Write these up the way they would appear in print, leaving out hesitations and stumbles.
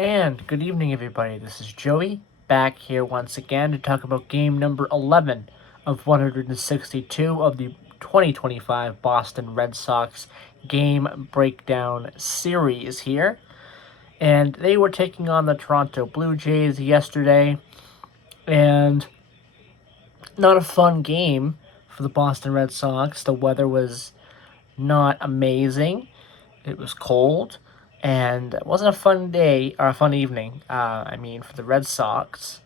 And good evening, everybody. This is Joey, back here once again to talk about game number 11 of 162 of the 2025 Boston Red Sox game breakdown series here. And they were taking on the Toronto Blue Jays yesterday, and not a fun game for the Boston Red Sox. The weather was not amazing. It was cold, and it wasn't a fun day or a fun evening. For the Red Sox,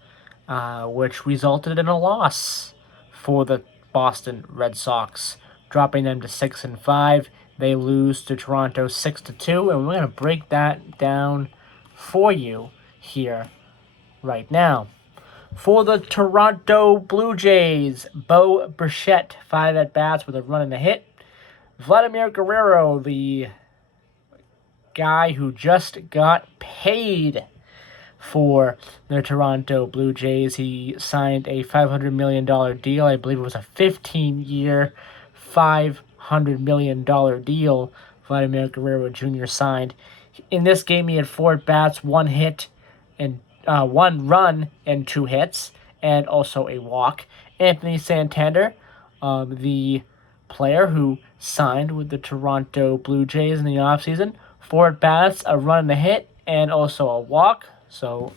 which resulted in a loss for the Boston Red Sox, dropping them to 6-5. They lose to Toronto 6-2, and we're gonna break that down for you here right now. For the Toronto Blue Jays, Bo Bichette, 5 at-bats with a run and a hit. Vladimir Guerrero, the guy who just got paid for the Toronto Blue Jays. He signed a $500 million deal. I believe it was a 15-year, $500 million deal Vladimir Guerrero Jr. signed. In this game, he had 4 at-bats, 1 hit, and 1 run and 2 hits, and also a walk. Anthony Santander, the player who signed with the Toronto Blue Jays in the offseason, 4 at-bats, a run and a hit, and also a walk. So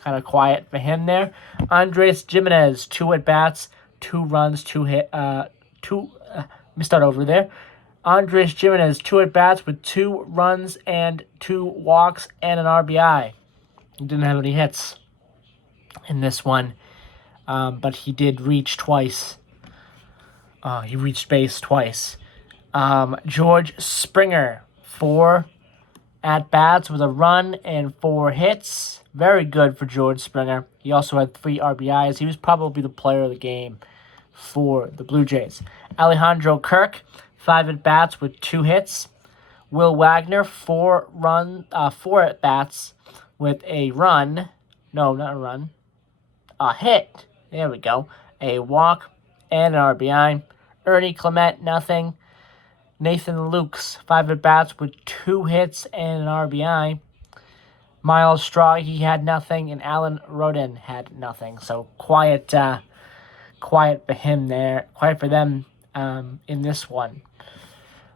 kind of quiet for him there. Andres Gimenez, 2 at-bats, 2 runs, 2 hit, let me start over there. Andres Gimenez, 2 at-bats with 2 runs and 2 walks and an RBI. He didn't have any hits in this one, but he did reach twice. He reached base twice. George Springer, 4 at-bats with a run and 4 hits. Very good for George Springer. He also had 3 RBIs. He was probably the player of the game for the Blue Jays. Alejandro Kirk, 5 at-bats with 2 hits. Will Wagner, 4 at-bats with a run. No, not a run. A hit. There we go. A walk and an RBI. Ernie Clement, nothing. Nathan Lukes, 5 at-bats with 2 hits and an RBI. Miles Straw, he had nothing, and Alan Rodin had nothing. So quiet for him there. Quiet for them in this one.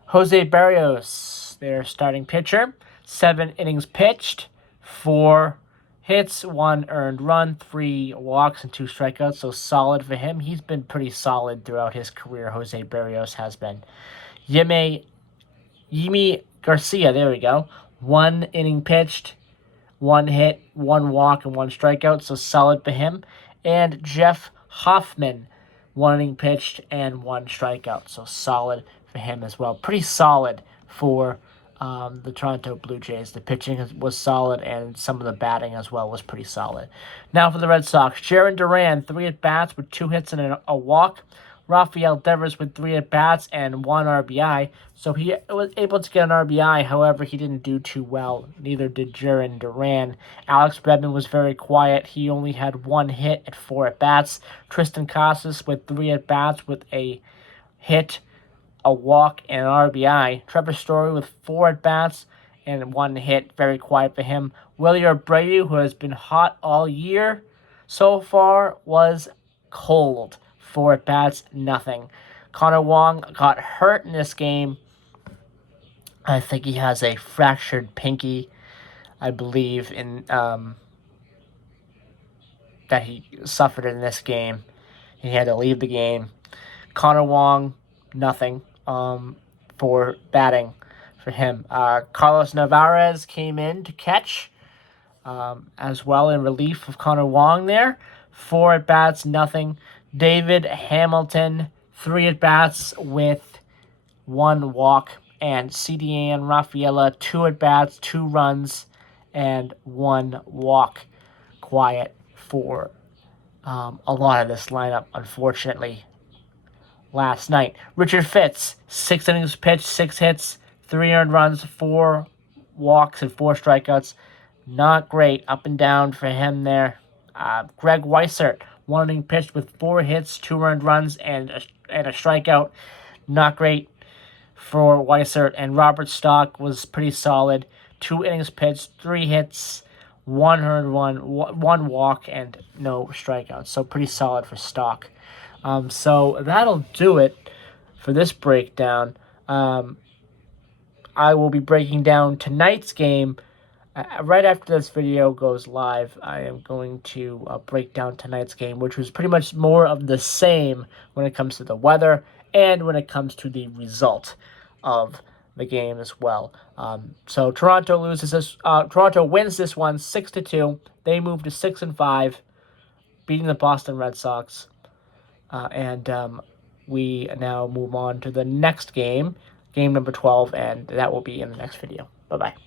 Jose Barrios, their starting pitcher, 7 innings pitched, 4 hits, 1 earned run, 3 walks, and 2 strikeouts. So solid for him. He's been pretty solid throughout his career. Jose Barrios has been. Yimi Garcia, there we go. 1 inning pitched, 1 hit, 1 walk, and 1 strikeout, so solid for him. And Jeff Hoffman, 1 inning pitched and 1 strikeout, so solid for him as well. Pretty solid for the Toronto Blue Jays. The pitching was solid, and some of the batting as well was pretty solid. Now for the Red Sox, Jarren Duran, 3 at-bats with 2 hits and a walk. Rafael Devers with 3 at-bats and 1 RBI. So he was able to get an RBI. However, he didn't do too well. Neither did Jarren Duran. Alex Bregman was very quiet. He only had 1 hit at 4 at-bats. Tristan Casas with 3 at-bats with a hit, a walk, and an RBI. Trevor Story with 4 at-bats and 1 hit. Very quiet for him. Willie Abreu, who has been hot all year so far, was cold. 4 at-bats, nothing. Connor Wong got hurt in this game. I think he has a fractured pinky, I believe, in that he suffered in this game. He had to leave the game. Connor Wong, nothing for batting for him. Carlos Navarez came in to catch as well in relief of Connor Wong there. 4 at-bats, nothing. David Hamilton, 3 at-bats with 1 walk. And CDN Rafaela, 2 at-bats, 2 runs, and 1 walk. Quiet for a lot of this lineup, unfortunately, last night. Richard Fitz, 6 innings pitched, 6 hits, 3 earned runs, 4 walks, and 4 strikeouts. Not great. Up and down for him there. Greg Weissert, 1 inning pitched with 4 hits, 2 earned runs, and a strikeout. Not great for Weissert. And Robert Stock was pretty solid. 2 innings pitched, 3 hits, one walk, and no strikeouts. So pretty solid for stock. So that'll do it for this breakdown. I will be breaking down tonight's game. Right after this video goes live, I am going to break down tonight's game, which was pretty much more of the same when it comes to the weather and when it comes to the result of the game as well. So Toronto loses this. Toronto wins this one 6-2. They move to 6-5, beating the Boston Red Sox, and we now move on to the next game, game number 12, and that will be in the next video. Bye bye.